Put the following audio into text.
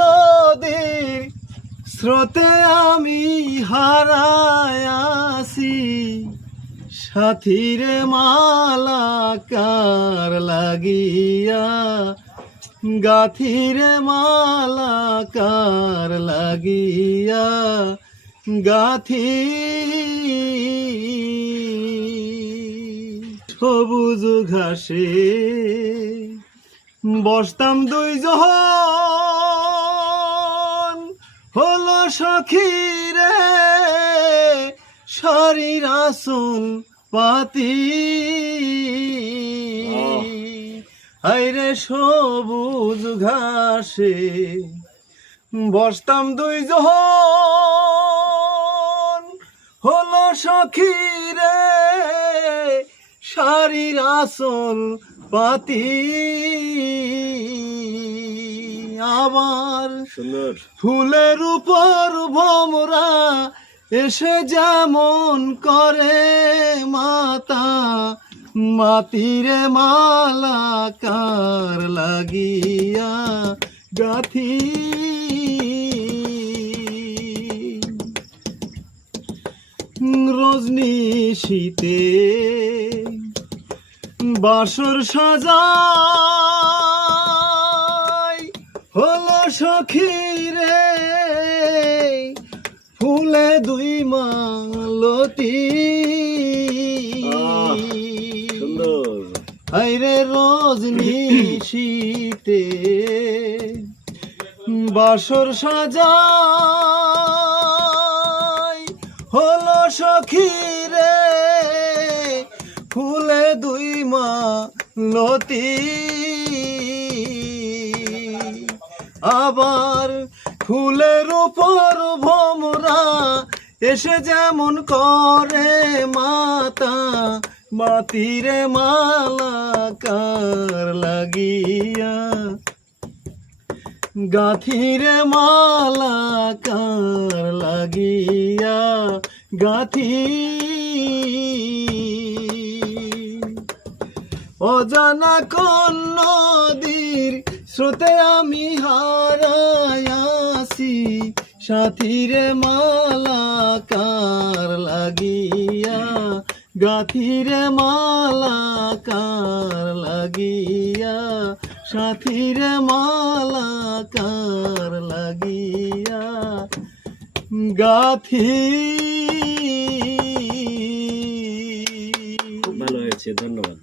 নদীর স্রোতে আমি হারায়াছি, সাথীরে মালা কার লাগিয়া, গাথিরে মালা কার লাগিয়া গাথি। সবুজ ঘাসে বসতাম দুইজন, হলো সখী রে শরীর আসন পাতি। হায়রে সবুজ ঘাসে বসতাম দুইজন, হলো সখী রে শরীর আসন পাতি। আবার সুন্দর ফুলের উপর ভোমরা এসে যেমন করে মাতা, মাতিরে মালা কার লাগিয়া গাথি। রজনী শীতে বাসর সাজাই, হলো সখী রে ফুলে দুই মালতি। সুন্দর হায়রে রজনী শীতে বাসর সাজাই, হলো সখী রে ফুলে দুই মালতি। আবার ফুলের উপর ভোমরা এসে যেমন করে মাতা, মাতিরে মালা কার লাগিয়া, গাথিরে মালা কার লাগিয়া গাথি। অজানা কোন নদীর স্রোতে আমি হারায়াছি, সাথীরে মালা কার লাগিয়া, গাথিরে মালা কার লাগিয়া, সাথীরে মালা কার লাগিয়া গাথি। খুব ভালো হয়েছে, ধন্যবাদ।